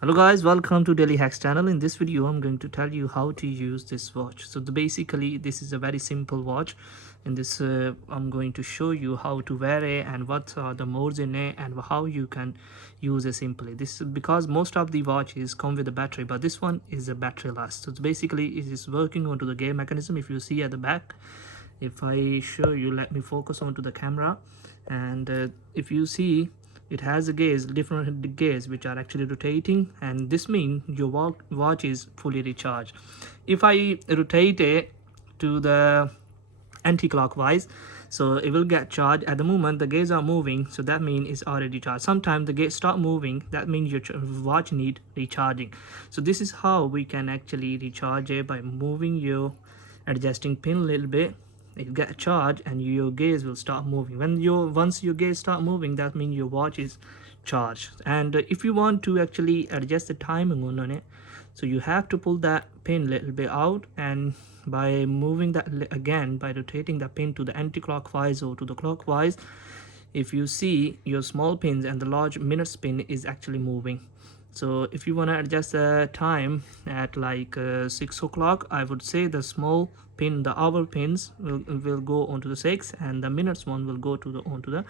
Hello guys, welcome to Daily Hacks channel. In this video I'm going to tell you how to use this watch. So basically this is a very simple watch. In this I'm going to show you how to wear it and what are the modes in it and how you can use it simply. This is because most of the watches come with a battery, but this one is a batteryless. So basically it is working onto the gear mechanism. If you see at the back, if I show you, let me focus onto the camera, and if you see, it has a gears, different gears which are actually rotating, and this means your watch is fully recharged. If I rotate it to the anti-clockwise, so it will get charged. At the moment the gears are moving, so that means it's already charged. Sometimes the gears stop moving, that means your watch need recharging. So this is how we can actually recharge it, by moving your adjusting pin a little bit. It get charged and your gears will start moving. Once your gears start moving, that means your watch is charged. And if you want to actually adjust the timing on it, so you have to pull that pin a little bit out, and by moving that again, by rotating the pin to the anti-clockwise or to the clockwise, if you see, your small pins and the large minutes pin is actually moving. So if you want to adjust the time at like 6 o'clock, I would say the small pin, the hour pins will go onto the 6, and the minutes one will go to the onto the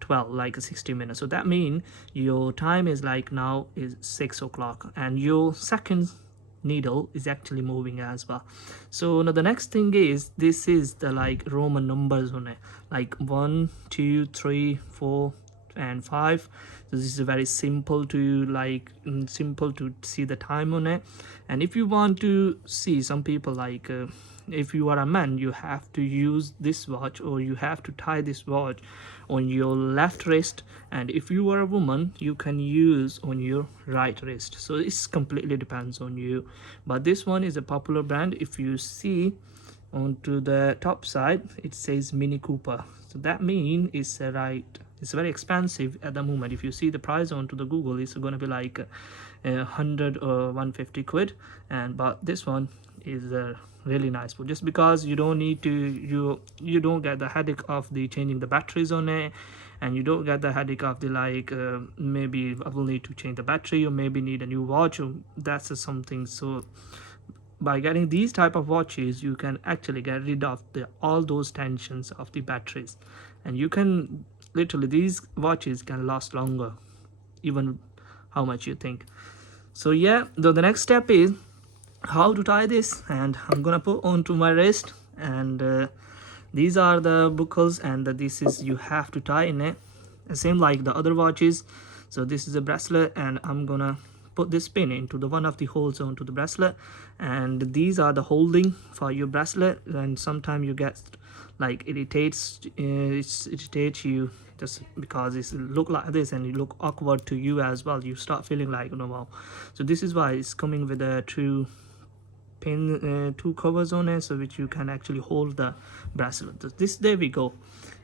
12, like 60 minutes. So that means your time is like now is 6 o'clock, and your seconds needle is actually moving as well. So now the next thing is, this is the like Roman numbers on it, like 1 2 3 4 and 5. So this is very simple to simple to see the time on it. And if you want to see, some people like if you are a man, you have to use this watch, or you have to tie this watch on your left wrist, and if you are a woman, you can use on your right wrist. So it's completely depends on you, but this one is a popular brand. If you see onto the top side, it says Mini Cooper, so that means it's very expensive at the moment. If you see the price onto the Google, it's going to be like 100 or 150 quid, and but this one is really nice, but just because you don't need to, you don't get the headache of the changing the batteries on it, and you don't get the headache of the maybe I will need to change the battery, or maybe need a new watch, or that's something. So by getting these type of watches, you can actually get rid of all those tensions of the batteries, and you can literally, these watches can last longer, even how much you think. So yeah, the next step is how to tie this, and I'm gonna put onto my wrist, and these are the buckles, and this is, you have to tie in it, same like the other watches. So this is a bracelet, and I'm gonna put this pin into the one of the holes onto the bracelet, and these are the holding for your bracelet. And sometimes you get like irritates you, just because it's look like this and it look awkward to you as well. You start feeling like, you know, wow. So this is why it's coming with a two pin, two covers on it, so which you can actually hold the bracelet. This, there we go,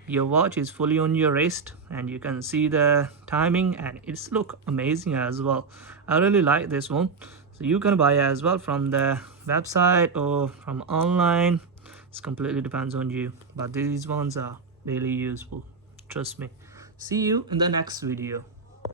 your watch is fully on your wrist, and you can see the timing, and it's look amazing as well. I really like this one. So you can buy it as well from the website or from online. It's completely depends on you, but these ones are really useful, trust me. See you in the next video.